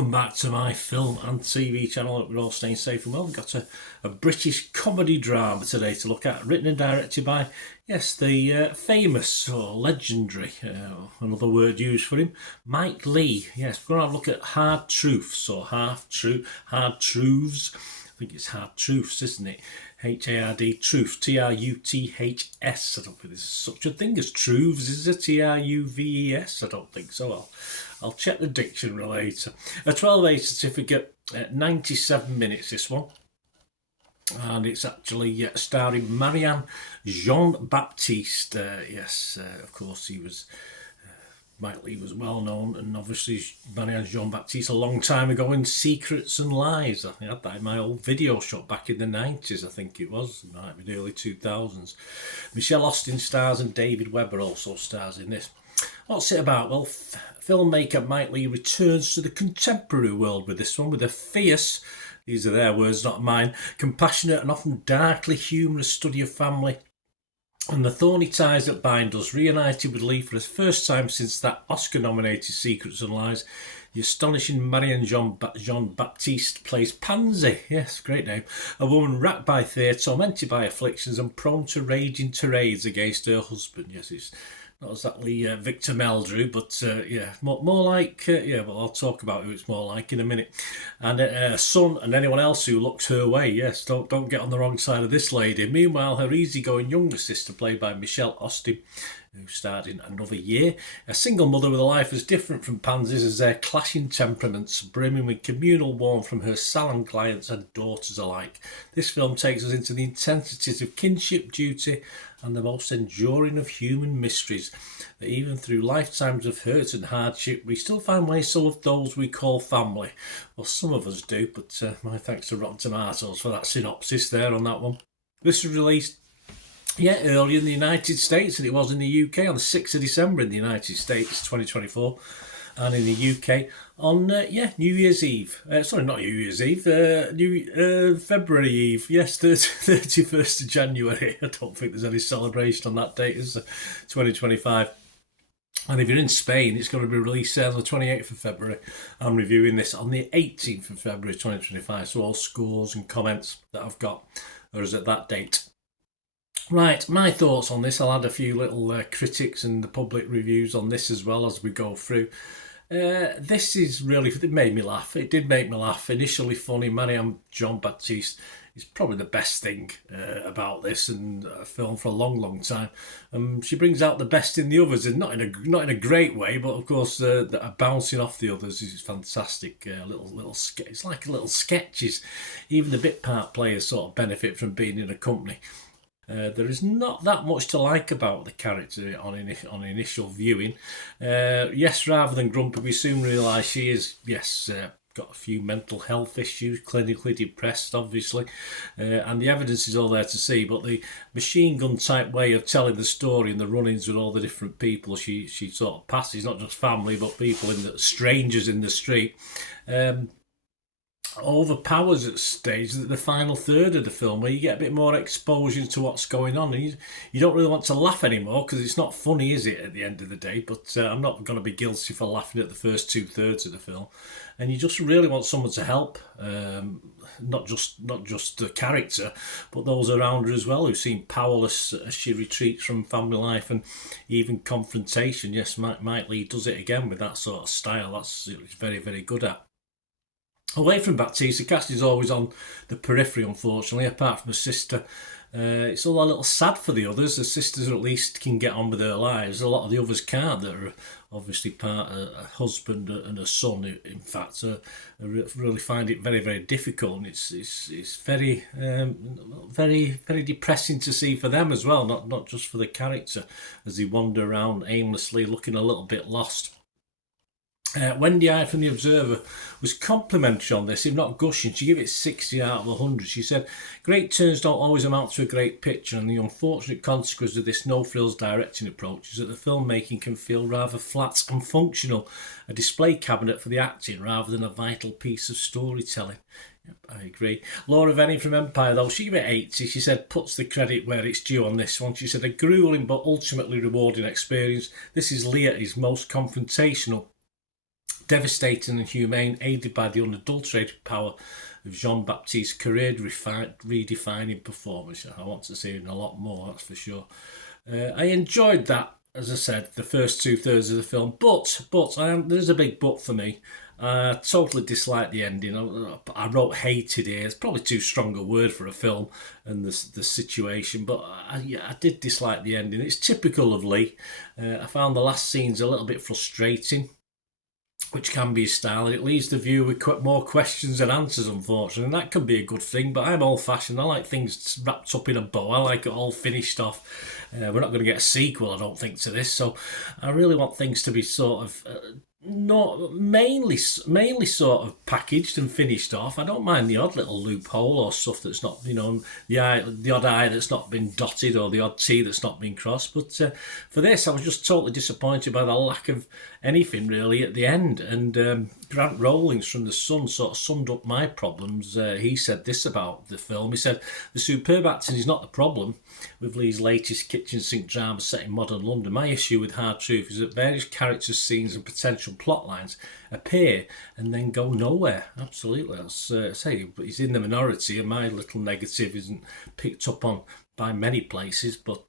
welcome back to my film and TV channel. Hope we're all staying safe and well. We've got a British comedy drama today to look at, written and directed by, yes, the famous or legendary, another word used for him, Mike Leigh. Yes, we're going to have a look at Hard Truths or Hard Truths. I think it's Hard Truths, isn't it? H-A-R-D, Truth, T-R-U-T-H-S. I don't think there's such a thing as truths, is it? T-R-U-V-E-S? I don't think so. I'll check the dictionary later. A 12A certificate, 97 minutes this one. And it's actually starring Marianne Jean-Baptiste. Yes, of course he was... Mike Leigh was well known, and obviously Marianne Jean-Baptiste a long time ago in Secrets and Lies. I had that in my old video shop back in the 90s, I think it was. It might be the early 2000s. Michelle Austin stars and David Webber also stars in this. What's it about? Well, filmmaker Mike Leigh returns to the contemporary world with this one, with a fierce, these are their words, not mine, compassionate and often darkly humorous study of family and the thorny ties that bind us. Reunited with Leigh for the first time since that Oscar-nominated Secrets and Lies, the astonishing Marianne Jean-Baptiste plays Pansy. Yes, great name. A woman racked by fear, tormented by afflictions and prone to raging tirades against her husband. Yes, it's not exactly Victor Meldrew, but yeah, more like, yeah, well, I'll talk about who it's more like in a minute. And a son and anyone else who looks her way. Yes, don't get on the wrong side of this lady. Meanwhile, her easygoing younger sister, played by Michelle Austin, who starred in Another Year, a single mother with a life as different from Pansy's as their clashing temperaments, brimming with communal warmth from her salon clients and daughters alike. This film takes us into the intensities of kinship, duty, and the most enduring of human mysteries, that even through lifetimes of hurt and hardship, we still find ways to love those we call family. Well, some of us do, but my thanks to Rotten Tomatoes for that synopsis there on that one. This was released early in the United States, and it was in the UK on the 6th of December in the United States, 2024, and in the UK on, New Year's Eve. Sorry, not New Year's Eve, February Eve. Yes, 31st of January. I don't think there's any celebration on that date. It's 2025. And if you're in Spain, it's going to be released on the 28th of February. I'm reviewing this on the 18th of February 2025, so all scores and comments that I've got are at that date. Right, my thoughts on this. I'll add a few little critics and the public reviews on this as well as we go through. This is really, it made me laugh. It did make me laugh. Initially funny. Marianne Jean-Baptiste is probably the best thing about this and a film for a long time. She brings out the best in the others, and not in a great way, but of course bouncing off the others is fantastic. It's like little sketches. Even the bit part players sort of benefit from being in a company. There is not that much to like about the character on initial viewing. Yes, rather than grumpy, we soon realise she is, got a few mental health issues, clinically depressed, obviously, and the evidence is all there to see. But the machine gun type way of telling the story and the run-ins with all the different people she sort of passes, not just family, but people strangers in the street, overpowers at stage the final third of the film, where you get a bit more exposure to what's going on, and you don't really want to laugh anymore because it's not funny, is it, at the end of the day? But I'm not going to be guilty for laughing at the first 2/3 of the film, and you just really want someone to help, not just the character, but those around her as well, who seem powerless as she retreats from family life and even confrontation. Yes, Mike Leigh does it again with that sort of style. That's he's very, very good at. Away from Baptiste, the cast is always on the periphery, unfortunately, apart from the sister. It's all a little sad for the others. The sisters at least can get on with their lives. A lot of the others can't, that are obviously part of a husband and a son, who, in fact, really find it very, very difficult. And it's very, very, very depressing to see for them as well, not just for the character, as they wander around aimlessly looking a little bit lost. Wendy I from The Observer was complimentary on this, if not gushing. She gave it 60 out of 100. She said, great turns don't always amount to a great picture, and the unfortunate consequence of this no-frills directing approach is that the filmmaking can feel rather flat and functional, a display cabinet for the acting rather than a vital piece of storytelling. Yep, I agree. Laura Venning from Empire, though, she gave it 80. She said, puts the credit where it's due on this one. She said, a grueling but ultimately rewarding experience. This is Leigh at his most confrontational. devastating and humane, aided by the unadulterated power of Jean-Baptiste's career redefining performance. I want to see it in a lot more, that's for sure. I enjoyed that, as I said, the first 2/3 of the film, but there's a big but for me. I totally disliked the ending. I wrote hated here. It's probably too strong a word for a film and the situation, but I did dislike the ending. It's typical of Leigh. I found the last scenes a little bit frustrating, which can be his style, and it leaves the viewer with more questions than answers, unfortunately, and that can be a good thing, but I'm old-fashioned. I like things wrapped up in a bow. I like it all finished off. We're not going to get a sequel, I don't think, to this, so I really want things to be sort of not mainly sort of packaged and finished off. I don't mind the odd little loophole or stuff that's not, the odd I that's not been dotted or the odd T that's not been crossed. But for this, I was just totally disappointed by the lack of anything really at the end. And Grant Rawlings from The Sun sort of summed up my problems. He said this about the film. He said, "The superb acting is not the problem with Leigh's latest kitchen sink drama set in modern London. My issue with Hard Truth is that various characters, scenes and potential plot lines appear and then go nowhere." Absolutely, that's say, but he's in the minority, and my little negative isn't picked up on by many places, but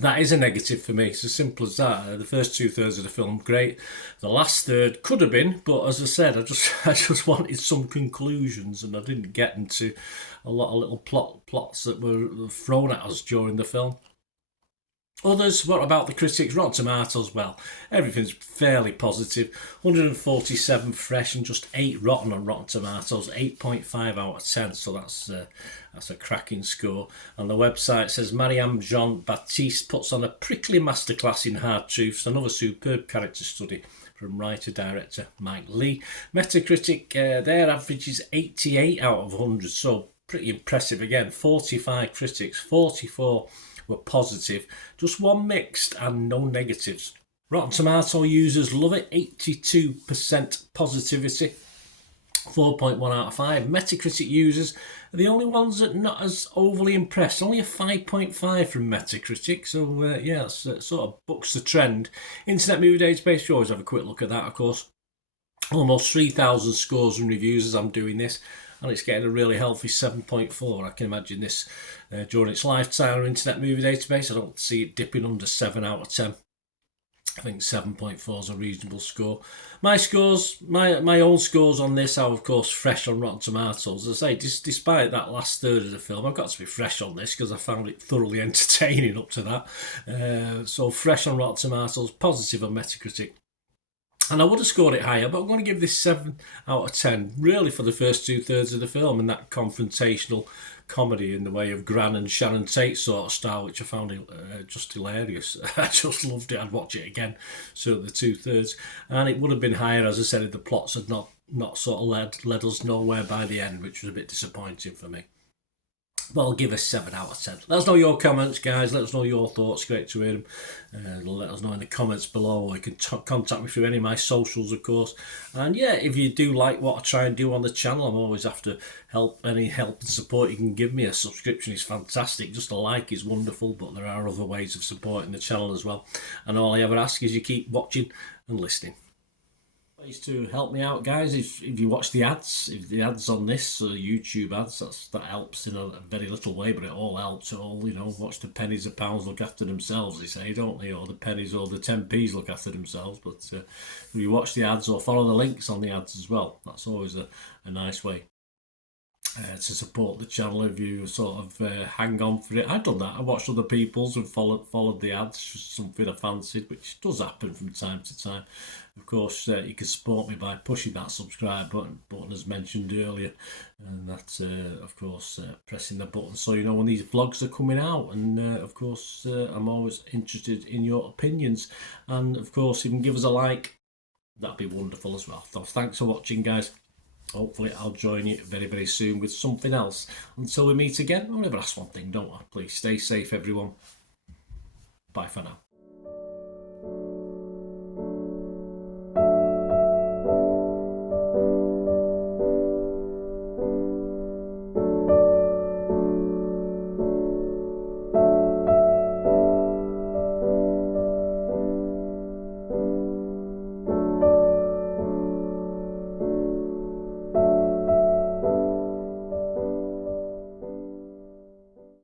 that is a negative for me. It's as simple as that. The first 2/3 of the film, great. The last third could have been, but as I said, I just wanted some conclusions, and I didn't get into a lot of little plots that were thrown at us during the film. Others, what about the critics? Rotten Tomatoes, well, everything's fairly positive. 147 fresh and just 8 rotten on Rotten Tomatoes, 8.5 out of 10, so that's a cracking score. And the website says Mariam Jean-Baptiste puts on a prickly masterclass in hard truths, another superb character study from writer-director Mike Leigh. Metacritic, their average is 88 out of 100, so pretty impressive again. 45 critics, 44 were positive, just 1 mixed and no negatives. Rotten Tomato users love it, 82% positivity, 4.1 out of 5. Metacritic users are the only ones that are not as overly impressed, only a 5.5 from Metacritic, so yeah, that sort of bucks the trend. Internet Movie Database, you always have a quick look at that, of course. Almost 3,000 scores and reviews as I'm doing this, and it's getting a really healthy 7.4. I can imagine this during its lifetime on Internet Movie Database. I don't see it dipping under 7 out of 10. I think 7.4 is a reasonable score. My scores, my own scores on this are, of course, fresh on Rotten Tomatoes. As I say, despite that last third of the film, I've got to be fresh on this because I found it thoroughly entertaining up to that. So fresh on Rotten Tomatoes, positive on Metacritic. And I would have scored it higher, but I'm going to give this 7 out of 10, really for the first 2/3 of the film and that confrontational comedy in the way of Gran and Shannon Tate sort of style, which I found just hilarious. I just loved it. I'd watch it again, so the 2/3. And it would have been higher, as I said, if the plots had not sort of led us nowhere by the end, which was a bit disappointing for me. But I'll give us 7 out of 10. Let us know your comments, guys. Let us know your thoughts. Great to hear them. Let us know in the comments below. Or you can contact me through any of my socials, of course. And yeah, if you do like what I try and do on the channel, I'm always after help. Any help and support you can give me. A subscription is fantastic. Just a like is wonderful. But there are other ways of supporting the channel as well. And all I ever ask is you keep watching and listening. Ways to help me out, guys. If you watch the ads, if the ads on this YouTube ads, that helps in a very little way, but it all helps. It all, watch the pennies and pounds look after themselves, they say, don't they? Or the pennies or the 10p's look after themselves. But if you watch the ads or follow the links on the ads as well, that's always a nice way to support the channel. If you sort of hang on for it. I've done that. I watched other people's and followed the ads, just something I fancied, which does happen from time to time. Of course, you can support me by pushing that subscribe button as mentioned earlier, and that's of course pressing the button so you know when these vlogs are coming out. And of course I'm always interested in your opinions, and of course if you can give us a like, that'd be wonderful as well. So thanks for watching, guys. Hopefully I'll join you very, very soon with something else. Until we meet again, I'll never ask one thing, don't I? Please stay safe, everyone. Bye for now.